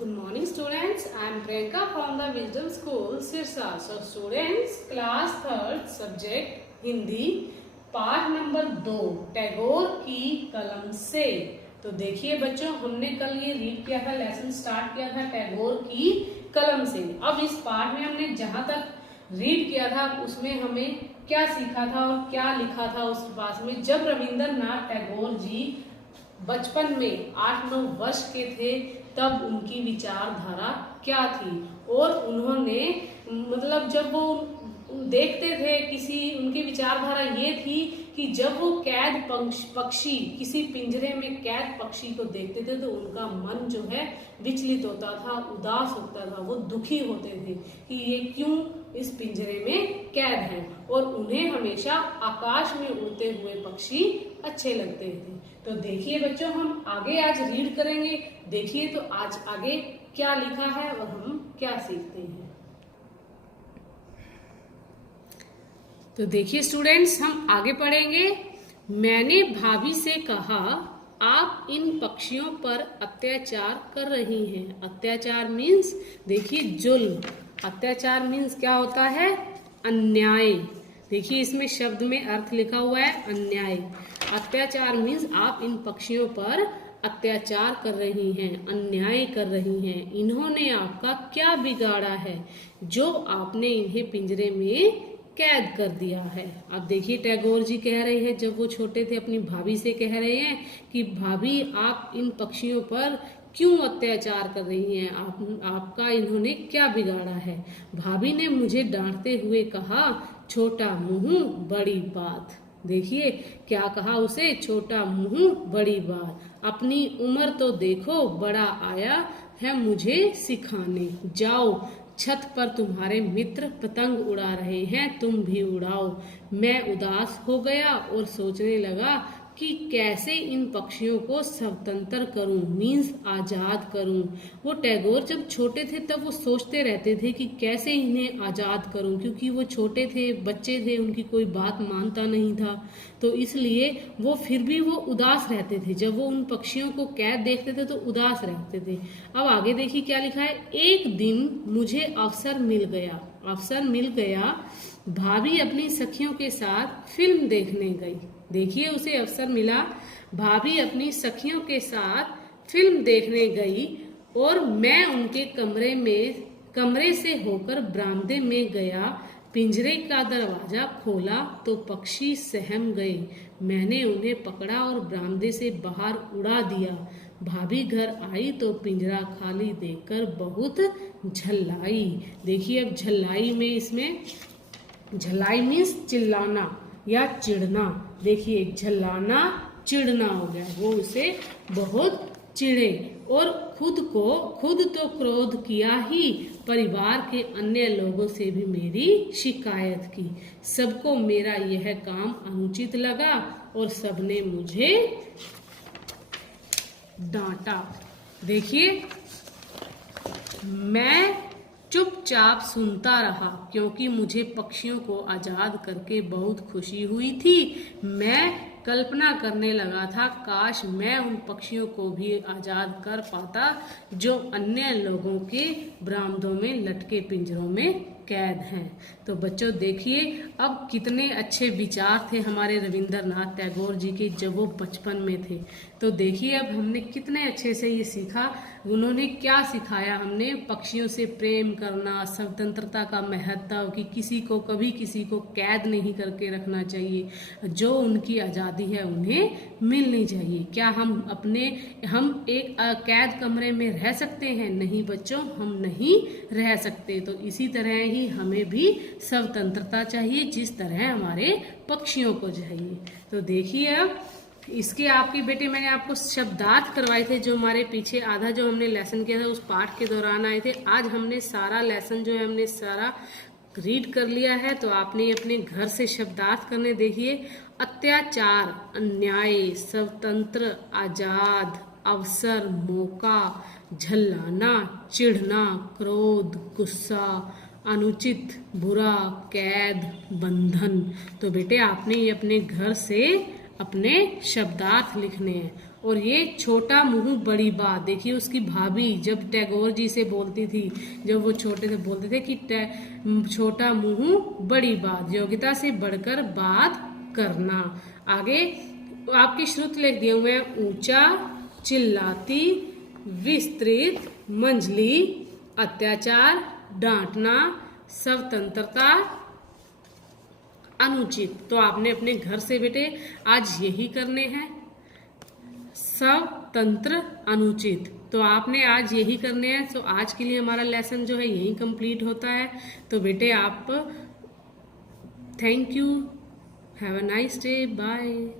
Good morning students, I am Priyanka from the Wisdom School Sirsa. So students, class 3rd subject Hindi पाठ number 2 Tagore की कलम से। तो देखिए बच्चों, हमने कल ये रीड किया था, लेसन स्टार्ट किया था टैगोर की कलम से। अब इस पाठ में हमने जहां तक रीड किया था उसमें हमें क्या सीखा था और क्या लिखा था उस पास में। जब रविंद्रनाथ टैगोर जी बचपन में 8-9 वर्ष के थे तब उनकी विचारधारा क्या थी, और उन्होंने मतलब जब वो देखते थे किसी, उनकी विचारधारा ये थी कि जब वो कैद पक्षी किसी पिंजरे में कैद पक्षी को देखते थे तो उनका मन जो है विचलित होता था, उदास होता था, वो दुखी होते थे कि ये क्यों इस पिंजरे में कैद हैं, और उन्हें हमेशा आकाश में उड़ते हुए पक्षी अच्छे लगते थे। तो देखिए बच्चों, हम आगे आज रीड करेंगे। देखिए तो आज आगे क्या लिखा है और हम क्या सीखते हैं। तो देखिए स्टूडेंट्स, हम आगे पढ़ेंगे। मैंने भाभी से कहा, आप इन पक्षियों पर अत्याचार कर रही हैं। अत्याचार मीन्स देखिए जुल्म। अत्याचार मीन्स क्या होता है? अन्याय। देखिए इसमें शब्द में अर्थ लिखा हुआ है अन्याय। अत्याचार मीन्स आप इन पक्षियों पर अत्याचार कर रही हैं, अन्याय कर रही हैं। इन्होंने आपका क्या बिगाड़ा है जो आपने इन्हें पिंजरे में कैद कर दिया है। अब देखिए टैगोर जी कह रहे हैं, जब वो छोटे थे अपनी भाभी से कह रहे हैं कि भाभी आप इन पक्षियों पर क्यों अत्याचार कर रही हैं, आपका इन्होंने क्या बिगाड़ा है। भाभी ने मुझे डांटते हुए कहा, छोटा मुंह बड़ी बात। देखिए क्या कहा उसे, छोटा मुंह बड़ी बात। अपनी उम्र तो देखो, बड़ा आया है मुझे सिखाने। जाओ, छत पर तुम्हारे मित्र पतंग उड़ा रहे हैं, तुम भी उड़ाओ। मैं उदास हो गया और सोचने लगा कि कैसे इन पक्षियों को स्वतंत्र करूं, मीन्स आजाद करूं। वो टैगोर जब छोटे थे तब वो सोचते रहते थे कि कैसे इन्हें आजाद करूं, क्योंकि वो छोटे थे, बच्चे थे, उनकी कोई बात मानता नहीं था। तो इसलिए वो फिर भी वो उदास रहते थे। जब वो उन पक्षियों को कैद देखते थे तो उदास रहते थे। अब आगे देखिए क्या लिखा है। एक दिन मुझे अवसर मिल गया। अवसर मिल गया। भाभी अपनी सखियों के साथ फिल्म देखने गई। देखिए उसे अवसर मिला, भाभी अपनी सखियों के साथ फिल्म देखने गई और मैं उनके कमरे से होकर बरामदे में गया। पिंजरे का दरवाजा खोला तो पक्षी सहम गए। मैंने उन्हें पकड़ा और बरामदे से बाहर उड़ा दिया। भाभी घर आई तो पिंजरा खाली देखकर बहुत झल्लाई। देखिए अब झल्लाई में, इसमें झल्लाई मीन्स चिल्लाना या चिढ़ना। देखिए झल्लाना चिढ़ना हो गया, वो उसे बहुत चिढ़े और खुद तो क्रोध किया ही, परिवार के अन्य लोगों से भी मेरी शिकायत की। सबको मेरा यह काम अनुचित लगा और सबने मुझे डांटा। देखिए मैं चुपचाप सुनता रहा क्योंकि मुझे पक्षियों को आजाद करके बहुत खुशी हुई थी। मैं कल्पना करने लगा था, काश मैं उन पक्षियों को भी आजाद कर पाता जो अन्य लोगों के बरामदों में लटके पिंजरों में कैद हैं। तो बच्चों देखिए अब कितने अच्छे विचार थे हमारे रविंद्रनाथ टैगोर जी के जब वो बचपन में थे। तो देखिए अब हमने कितने अच्छे से ये सीखा, उन्होंने क्या सिखाया। हमने पक्षियों से प्रेम करना, स्वतंत्रता का महत्व, कि किसी को कभी किसी को कैद नहीं करके रखना चाहिए, जो उनकी आज़ादी है उन्हें मिलनी चाहिए। क्या हम एक कैद कमरे में रह सकते हैं? नहीं बच्चों, हम नहीं रह सकते। तो इसी तरह ही हमें भी स्वतंत्रता चाहिए जिस तरह हमारे पक्षियों को चाहिए। तो देखिए अब इसके आपके बेटे, मैंने आपको शब्दार्थ करवाए थे जो हमारे पीछे आधा जो हमने लेसन किया था उस पाठ के दौरान आए थे। आज हमने सारा लेसन जो है हमने सारा रीड कर लिया है, तो आपने अपने घर से शब्दार्थ करने। देखिए अत्याचार, अन्याय, स्वतंत्र, आजाद, अवसर, मौका, झल्लाना, चिढ़ना, क्रोध, गुस्सा, अनुचित, बुरा, कैद, बंधन। तो बेटे आपने ये अपने घर से अपने शब्दार्थ लिखने हैं। और ये छोटा मुंह बड़ी बात। देखिए उसकी भाभी जब टैगोर जी से बोलती थी, जब वो छोटे से बोलते थे कि छोटा मुंह बड़ी बात, योग्यता से बढ़कर बात करना। आगे आपके श्रुति लिख दिए हुए हैं, ऊंचा, चिल्लाती, विस्तृत, मंझली, अत्याचार, डांटना, स्वतंत्रता, अनुचित। तो आपने अपने घर से बेटे आज यही करने हैं, स्वतंत्र, अनुचित। तो आपने आज यही करने हैं। तो आज के लिए हमारा लेसन जो है यही कंप्लीट होता है। तो बेटे आप thank you, have a nice day, bye.